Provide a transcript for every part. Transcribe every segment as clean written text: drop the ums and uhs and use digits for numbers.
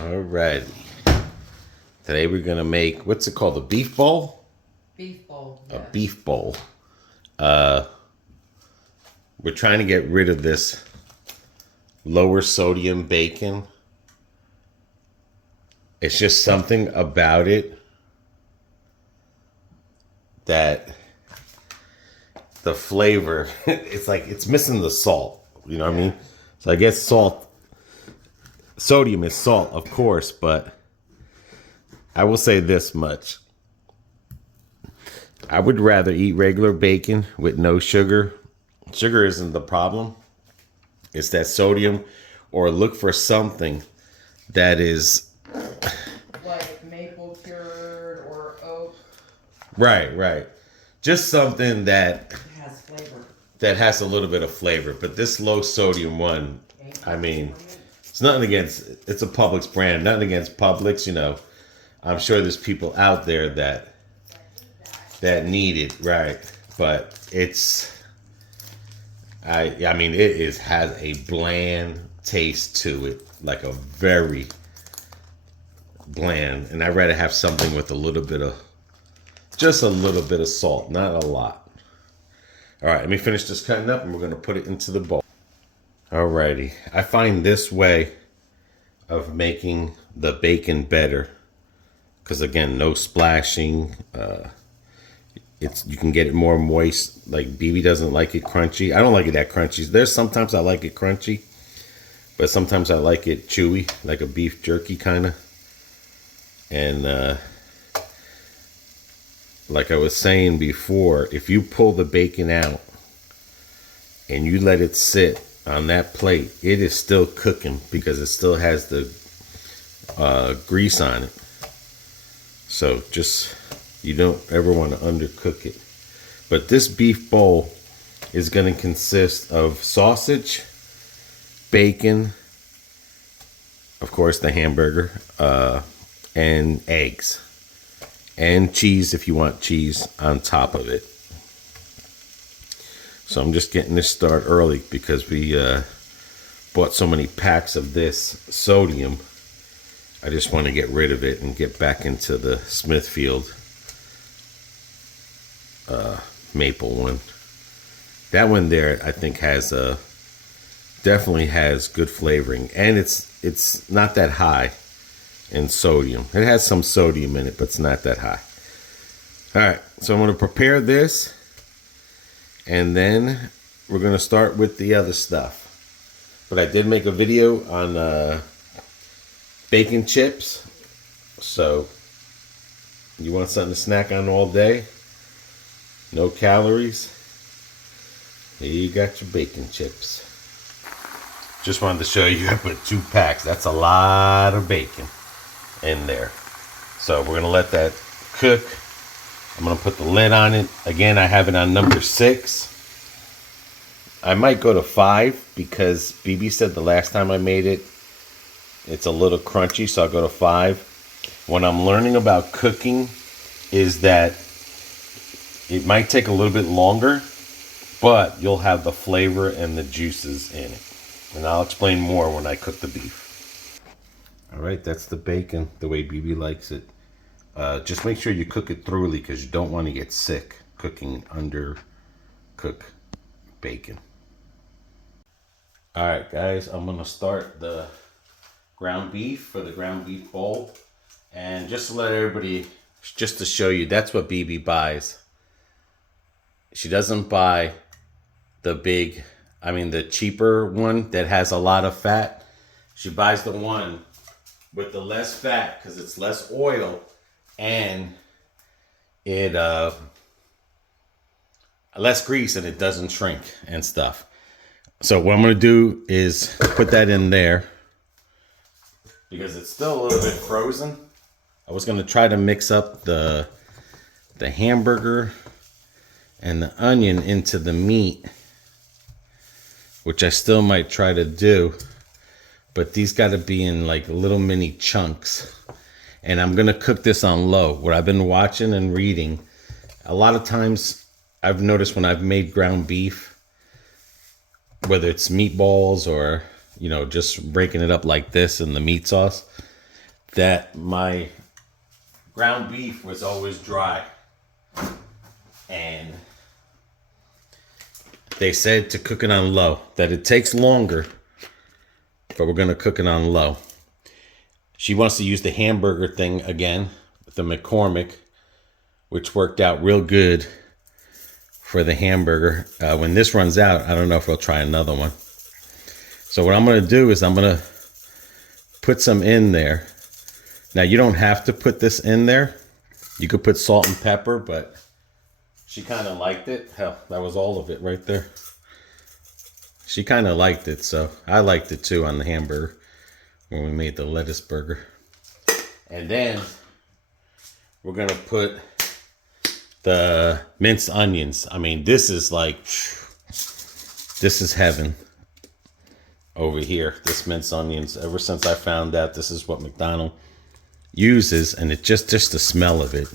All right. Today we're gonna make, what's it called? A beef bowl? Beef bowl. A Yes. beef bowl. We're trying to get rid of this lower sodium bacon. It's just something about it that the flavor, it's like it's missing the salt. You know what I mean? So I guess sodium is salt, of course, but I will say this much. I would rather eat regular bacon with no sugar. Sugar isn't the problem. It's that sodium, or look for something that is Like maple cured or oak. right. Just something that Has flavor. that has a little bit of flavor. But this low sodium one, I mean, it's nothing against, it's a Publix brand, nothing against Publix, you know. I'm sure there's people out there that need it, right? But it's, I mean, it has a bland taste to it, like a very bland. And I'd rather have something with a little bit of, just a little bit of salt, not a lot. All right, let me finish this cutting up and we're gonna put it into the bowl. Alrighty, I find this way of making the bacon better, because again, no splashing. You can get it more moist. Like BB doesn't like it crunchy. I don't like it that crunchy. There's sometimes I like it crunchy, but sometimes I like it chewy, like a beef jerky kind of. And like I was saying before, if you pull the bacon out and you let it sit on that plate, it is still cooking because it still has the grease on it. So just, you don't ever want to undercook it. But this beef bowl is going to consist of sausage, bacon, of course the hamburger, and eggs. And cheese if you want cheese on top of it. So I'm just getting this started early because we bought so many packs of this sodium. I just want to get rid of it and get back into the Smithfield maple one. That one there I think has definitely has good flavoring, and it's not that high in sodium. It has some sodium in it, but it's not that high. All right, so I'm going to prepare this, and then we're going to start with the other stuff. But I did make a video on bacon chips, so you want something to snack on all day, no calories, here you got your bacon chips. Just wanted to show you I put 2 packs. That's a lot of bacon in there. So we're gonna let that cook. I'm gonna put the lid on it. Again, I have it on number 6. I might go to 5 because BB said the last time I made it, it's a little crunchy, so I'll go to 5. What I'm learning about cooking is that it might take a little bit longer, but you'll have the flavor and the juices in it. And I'll explain more when I cook the beef. All right, that's the bacon, the way BB likes it. Just make sure you cook it thoroughly because you don't want to get sick cooking undercooked bacon. All right, guys, I'm going to start the ground beef for the ground beef bowl. And just to let everybody, just to show you, that's what BB buys. She doesn't buy the cheaper one that has a lot of fat. She buys the one with the less fat because it's less oil and it less grease, and it doesn't shrink and stuff. So what I'm going to do is put that in there because it's still a little bit frozen. I was going to try to mix up the hamburger and the onion into the meat, which I still might try to do, but these got to be in like little mini chunks. And I'm going to cook this on low. What I've been watching and reading, a lot of times I've noticed when I've made ground beef, whether it's meatballs or, you know, just breaking it up like this in the meat sauce, that my ground beef was always dry. And they said to cook it on low, that it takes longer, but we're going to cook it on low. She wants to use the hamburger thing again, the McCormick, which worked out real good for the hamburger. When this runs out, I don't know if we'll try another one. So what I'm going to do is I'm going to put some in there. Now, you don't have to put this in there. You could put salt and pepper, but she kind of liked it. Hell, that was all of it right there. She kind of liked it, so I liked it too on the hamburger when we made the lettuce burger. And then we're going to put the minced onions. I mean, this is like, this is heaven over here. This minced onions, ever since I found out this is what McDonald's uses, and it just the smell of it.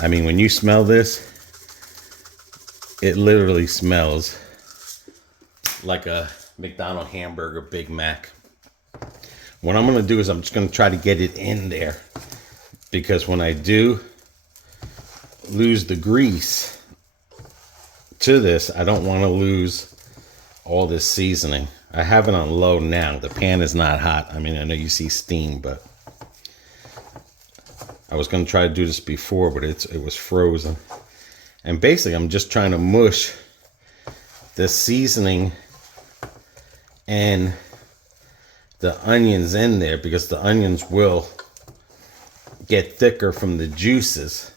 I mean, when you smell this, it literally smells like a McDonald's hamburger Big Mac. What I'm going to do is I'm just going to try to get it in there, because when I do lose the grease to this, I don't want to lose all this seasoning. I have it on low now. The pan is not hot. I mean, I know you see steam, but I was going to try to do this before, but it was frozen. And basically, I'm just trying to mush the seasoning and the onions in there, because the onions will get thicker from the juices.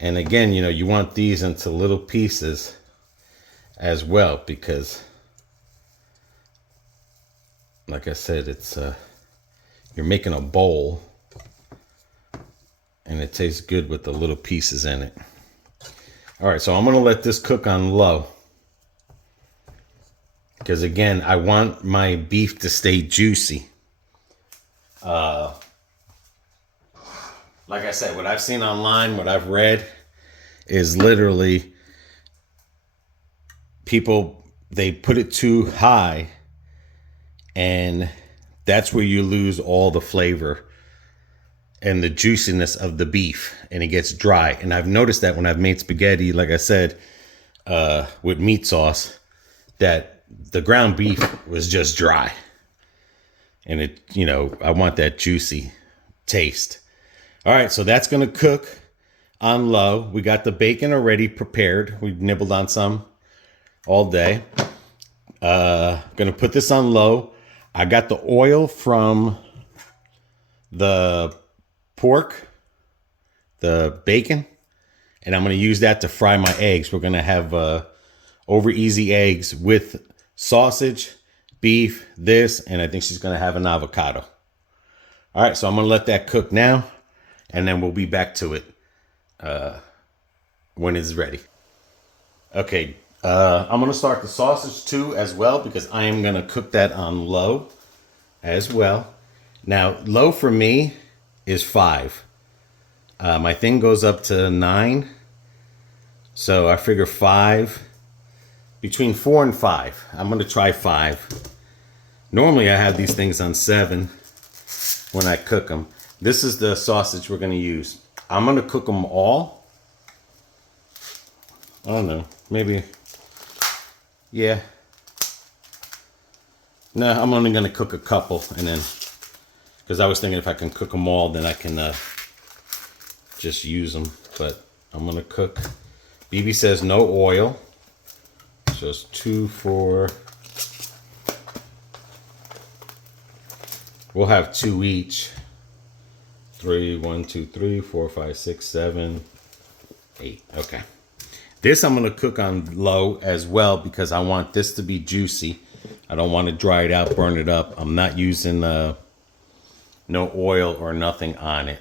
And again, you know, you want these into little pieces as well, because like I said, it's you're making a bowl, and it tastes good with the little pieces in it. All right, so I'm gonna let this cook on low, because again, I want my beef to stay juicy. Like I said, what I've seen online, what I've read, is literally people, they put it too high, and that's where you lose all the flavor and the juiciness of the beef, and it gets dry. And I've noticed that when I've made spaghetti, like I said, with meat sauce, that the ground beef was just dry. And it, you know, I want that juicy taste. All right, so that's going to cook on low. We got the bacon already prepared. We nibbled on some all day. Going to put this on low. I got the oil from the pork, the bacon, and I'm going to use that to fry my eggs. We're going to have over easy eggs with sausage, beef, this, and I think she's going to have an avocado. All right, so I'm going to let that cook now, and then we'll be back to it when it's ready. Okay, I'm going to start the sausage too as well, because I am going to cook that on low as well. Now, low for me is 5. My thing goes up to 9. So I figure 5, between 4 and 5. I'm going to try 5. Normally I have these things on 7 when I cook them. This is the sausage we're going to use. I'm going to cook them all. I don't know, maybe, yeah. No, I'm only going to cook a couple, and then, because I was thinking if I can cook them all, then I can just use them. But I'm going to cook. BB says no oil. So it's 2, 4. We'll have 2 each. 3, 1, 2, 3, 4, 5, 6, 7, 8. Okay. This I'm going to cook on low as well, because I want this to be juicy. I don't want to dry it out, burn it up. I'm not using no oil or nothing on it.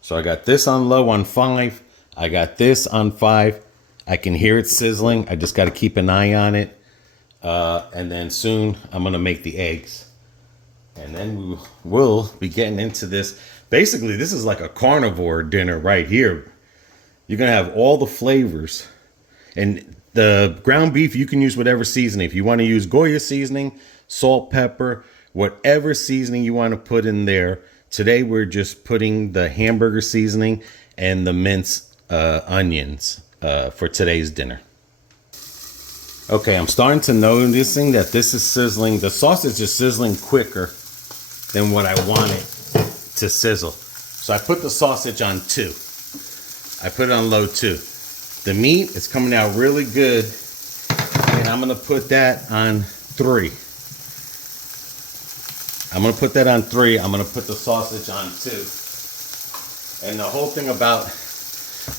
So I got this on low on 5. I got this on 5. I can hear it sizzling. I just got to keep an eye on it. And then soon I'm going to make the eggs. And then we'll be getting into this. Basically, this is like a carnivore dinner right here. You're going to have all the flavors. And the ground beef, you can use whatever seasoning. If you want to use Goya seasoning, salt, pepper, whatever seasoning you want to put in there, Today we're just putting the hamburger seasoning and the minced onions for today's dinner. Okay, I'm starting to noticing that this is sizzling. The sausage is sizzling quicker than what I want it to sizzle. So I put the sausage on 2. I put it on low 2. The meat is coming out really good, and I'm gonna put that on 3. I'm gonna put that on 3. I'm gonna put the sausage on 2. And the whole thing about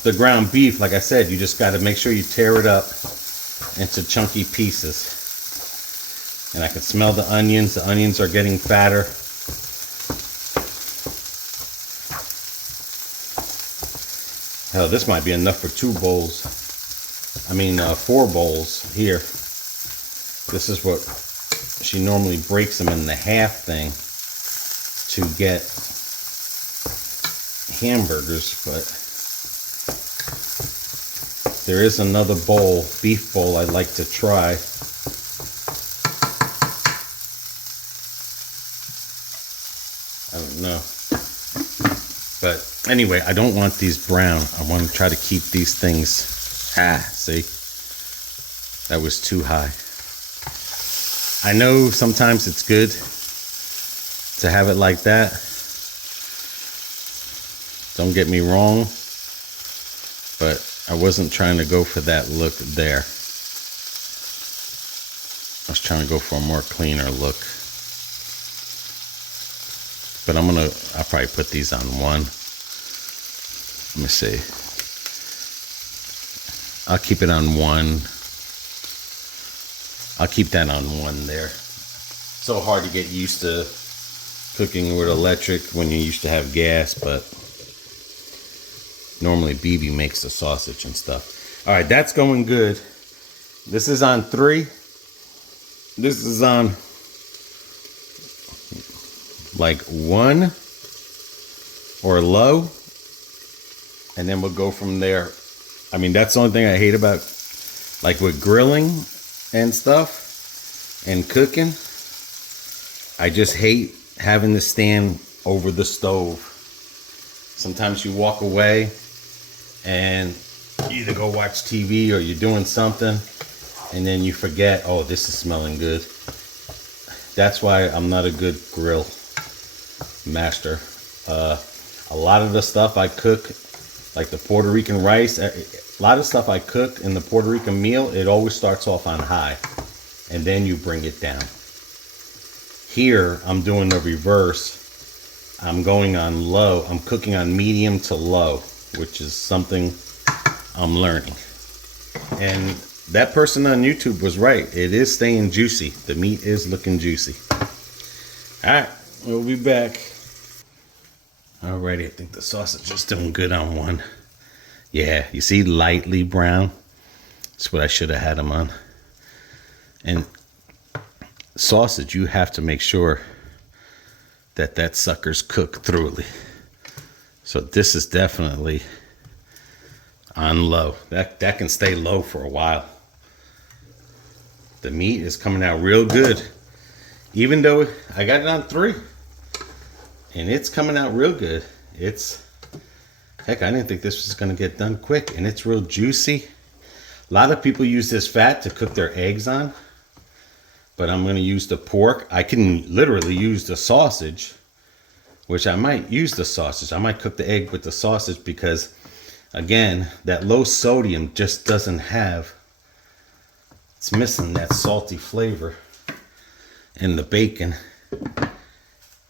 the ground beef, like I said, you just gotta make sure you tear it up into chunky pieces. And I can smell the onions. The onions are getting fatter. Hell, this might be enough for 4 bowls here. This is what she normally breaks them in the half thing to get hamburgers, but there is another bowl, beef bowl, I'd like to try. I don't know. But anyway, I don't want these brown. I want to try to keep these things. See? That was too high. I know sometimes it's good to have it like that. Don't get me wrong. But I wasn't trying to go for that look there. I was trying to go for a more cleaner look. But I'll probably put these on 1. Let me see. I'll keep it on 1. I'll keep that on 1 there. So hard to get used to cooking with electric when you used to have gas, but normally BB makes the sausage and stuff. All right, that's going good. This is on 3. This is on like 1 or low, and then we'll go from there. I mean, that's the only thing I hate about, like with grilling and stuff and cooking. I just hate having to stand over the stove. Sometimes you walk away and you either go watch TV or you're doing something, and then you forget, oh, this is smelling good. That's why I'm not a good grill master. A lot of the stuff I cook, like the Puerto Rican rice, a lot of stuff I cook in the Puerto Rican meal, it always starts off on high and then you bring it down. Here, I'm doing the reverse. I'm going on low. I'm cooking on medium to low, which is something I'm learning. And that person on YouTube was right. It is staying juicy. The meat is looking juicy. All right, we'll be back. Alrighty, I think the sausage is doing good on 1. Yeah, you see, lightly brown. That's what I should have had them on. And sausage, you have to make sure that sucker's cooked thoroughly. So this is definitely on low. That can stay low for a while. The meat is coming out real good. Even though I got it on 3. And it's coming out real good. Heck, I didn't think this was going to get done quick. And it's real juicy. A lot of people use this fat to cook their eggs on. But I'm going to use the pork. I can literally use the sausage. Which I might use the sausage. I might cook the egg with the sausage because, again, that low sodium just doesn't have... It's missing that salty flavor in the bacon.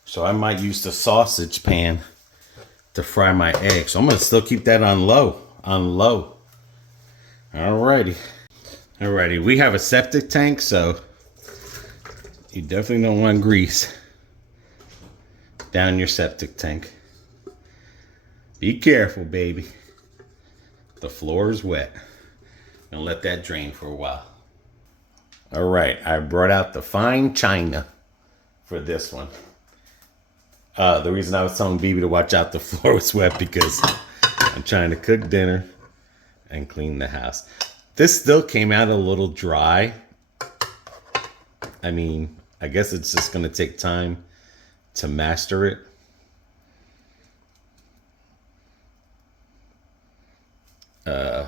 So I might use the sausage pan to fry my eggs. So I'm going to still keep that on low. Alrighty. We have a septic tank, so you definitely don't want grease down your septic tank. Be careful, baby. The floor is wet. Gonna let that drain for a while. Alright, I brought out the fine china for this one. The reason I was telling BB to watch out the floor was wet because I'm trying to cook dinner and clean the house. This still came out a little dry. I mean, I guess it's just going to take time to master it. I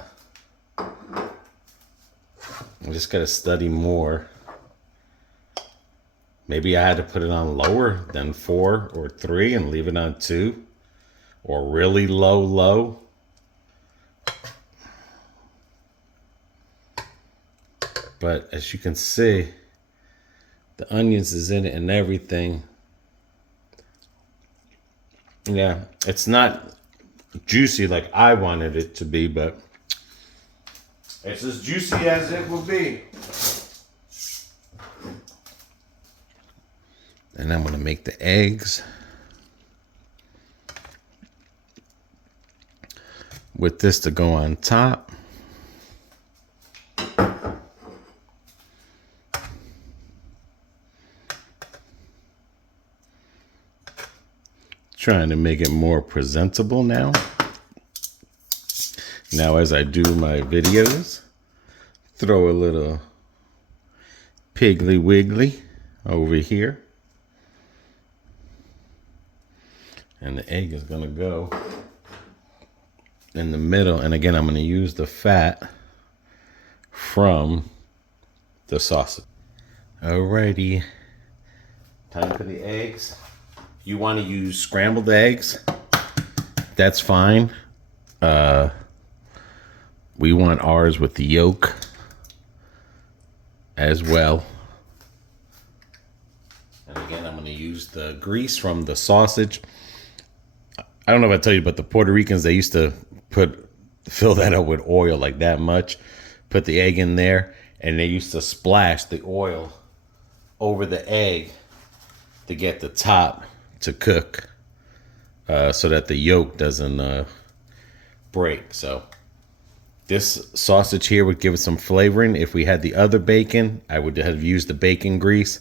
just gotta study more. Maybe I had to put it on lower than 4 or 3 and leave it on 2, or really low. But as you can see, the onions is in it and everything. Yeah, it's not juicy like I wanted it to be, but it's as juicy as it will be. And I'm gonna make the eggs with this to go on top. Trying to make it more presentable now. Now as I do my videos, throw a little Piggly Wiggly over here. And the egg is gonna go in the middle. And again, I'm gonna use the fat from the sausage. Alrighty, time for the eggs. You want to use scrambled eggs, that's fine. We want ours with the yolk as well. And again, I'm going to use the grease from the sausage. I don't know if I tell you, but the Puerto Ricans, they used to fill that up with oil like that much, put the egg in there, and they used to splash the oil over the egg to get the top to cook, so that the yolk doesn't break. So this sausage here would give it some flavoring. If we had the other bacon, I would have used the bacon grease,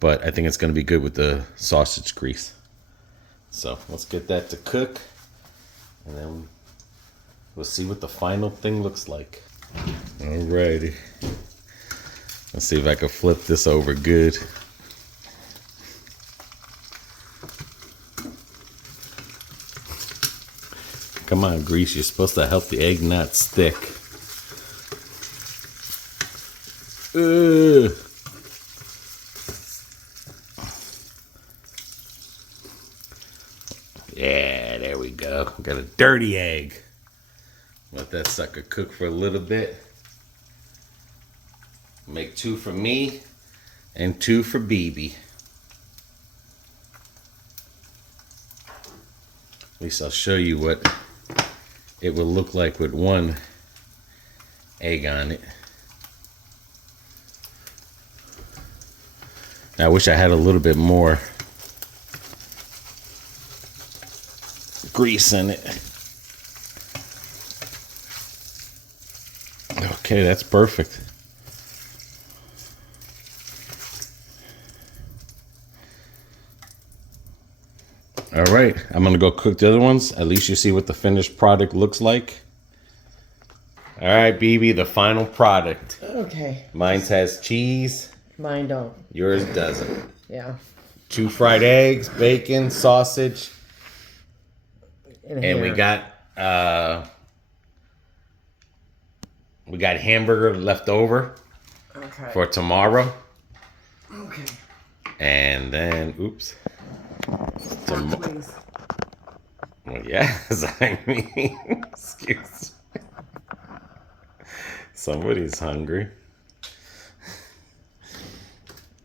but I think it's going to be good with the sausage grease. So let's get that to cook, and then we'll see what the final thing looks like. Alrighty, let's see if I can flip this over good. Come on, grease. You're supposed to help the egg not stick. Ugh. Yeah, there we go. Got a dirty egg. Let that sucker cook for a little bit. Make 2 for me and 2 for BB. At least I'll show you what it will look like with 1 egg on it. Now, I wish I had a little bit more grease in it. Okay, that's perfect. All right, I'm gonna go cook the other ones. At least you see what the finished product looks like. All right, BB, the final product. Okay. Mine has cheese. Mine don't. Yours doesn't. Yeah. 2 fried eggs, bacon, sausage, and we here. got hamburger left over Okay. for tomorrow. Okay. And then, oops. Please. Well, yes, I mean, excuse me. Somebody's hungry.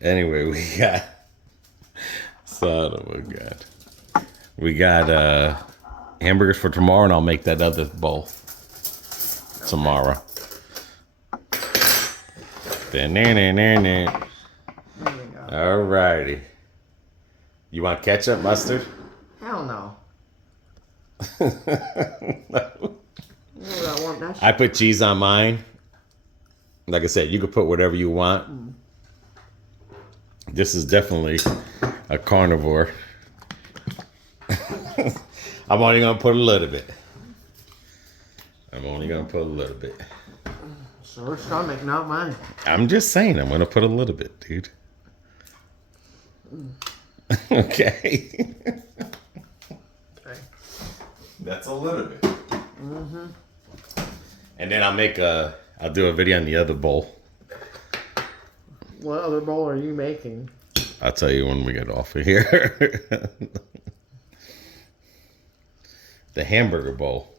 Anyway, we got, son of a god. We got hamburgers for tomorrow, and I'll make that other bowl tomorrow. There we go. Alrighty. You want ketchup, mustard? Hell no. No. I want that I put cheese on mine. Like I said, you can put whatever you want. This is definitely a carnivore. I'm only going to put a little bit. Sore stomach, not mine. I'm just saying, I'm going to put a little bit, dude. Okay. Okay. That's a little bit. Mm-hmm. And then I'll do a video on the other bowl. What other bowl are you making? I'll tell you when we get off of here. The hamburger bowl.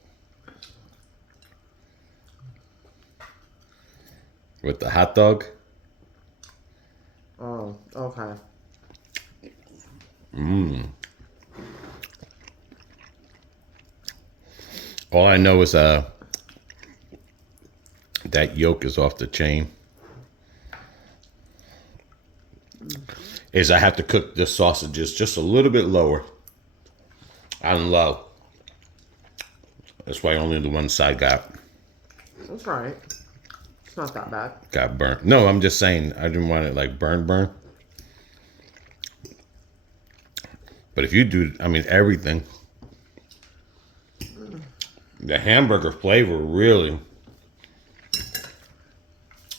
With the hot dog. Oh, okay. All I know is that yolk is off the chain. Is I have to cook the sausages just a little bit lower on low. That's why only the one side got That's right. It's not that bad. got burnt. No, I'm just saying I didn't want it like burn. But if you do, I mean everything. The hamburger flavor really.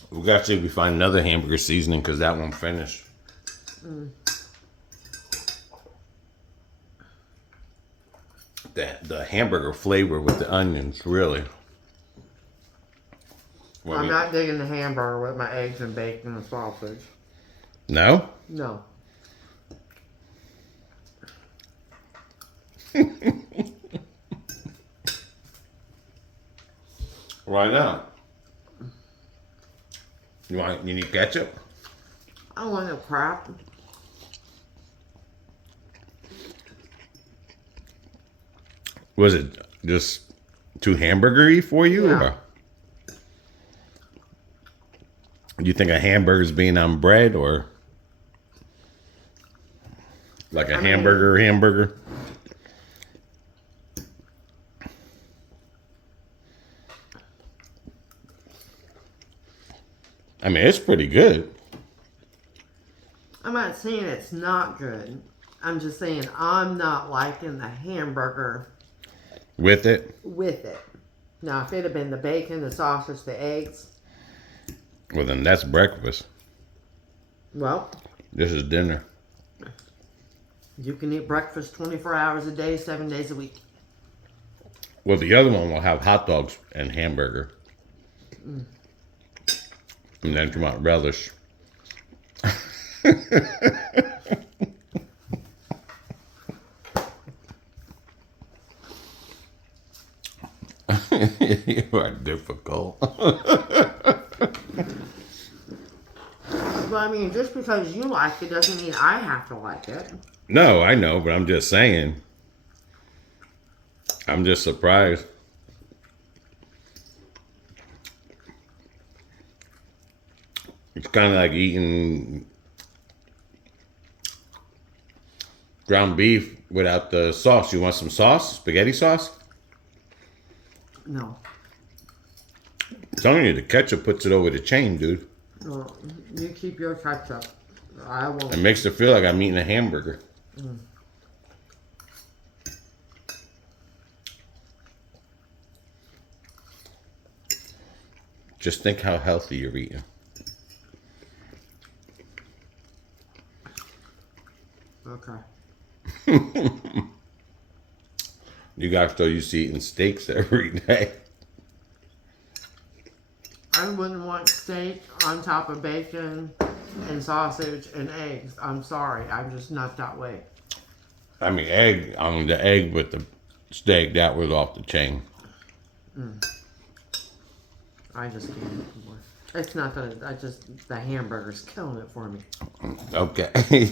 We got to see if we find another hamburger seasoning because that one finished. The hamburger flavor with the onions, really. I'm not digging the hamburger with my eggs and bacon and sausage. No? No. Why not? You need ketchup? I don't want no crap. Was it just too hamburgery for you? Yeah. Or do you think a hamburger's being on bread or like a hamburger? I mean, it's pretty good. I'm not saying it's not good. I'm just saying I'm not liking the hamburger With it? with it. Now, if it had been the bacon, the sausage, the eggs, Well, then that's breakfast. well, This is dinner. you can eat breakfast 24 hours a day, 7 days a week. Well, the other one will have hot dogs and hamburger. And then come out relish. You are difficult. But I mean, just because you like it doesn't mean I have to like it. No, I know, but I'm just saying. I'm just surprised. It's kind of like eating ground beef without the sauce. You want some sauce? Spaghetti sauce? No. I'm telling you, the ketchup puts it over the chain, dude. No, you keep your ketchup. I won't. It makes it feel like I'm eating a hamburger. Just think how healthy you're eating. Okay. You guys still used to eating steaks every day. I wouldn't want steak on top of bacon and sausage and eggs. I'm sorry. I'm just not that way. I mean, the egg with the steak, that was off the chain. I just can't anymore. It's not that the hamburger's killing it for me. Okay.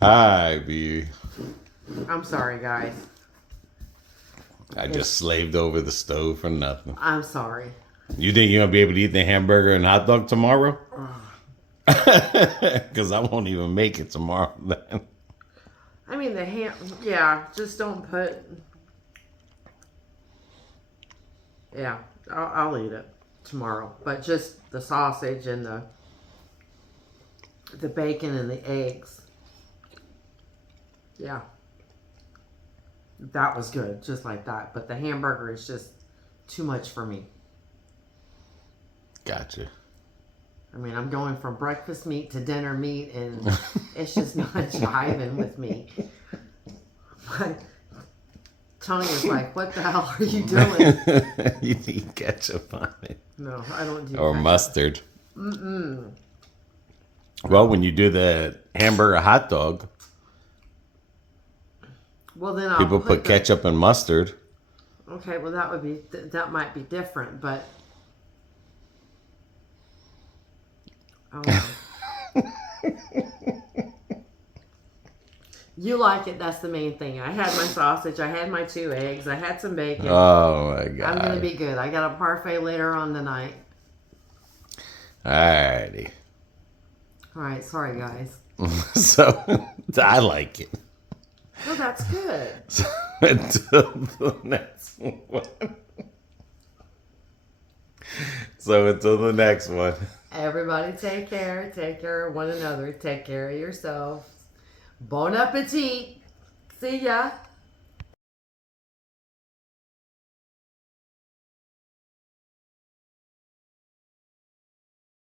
Hi, B. I'm sorry, guys. I just slaved over the stove for nothing. I'm sorry. You think you're going to be able to eat the hamburger and hot dog tomorrow? Because I won't even make it tomorrow then. I mean, yeah, just don't put, yeah, I'll eat it tomorrow. But just the sausage and the bacon and the eggs. Yeah. That was good, just like that. But the hamburger is just too much for me. Gotcha. I mean, I'm going from breakfast meat to dinner meat, and it's just not jiving with me. My tongue is like, what the hell are you doing? You need ketchup on it. No, I don't do Or ketchup. mustard. Well, when you do the hamburger hot dog, Well, then I'll people put ketchup and mustard. Okay, well that would be that might be different, but oh well. You like it, that's the main thing. I had my sausage, I had my 2 eggs, I had some bacon. Oh my god. I'm gonna be good. I got a parfait later on tonight. Alrighty. Alright, sorry guys. So I like it. Well, that's good. So, until the next one. So until the next one. Everybody take care. Take care of one another. Take care of yourselves. Bon appetit. See ya.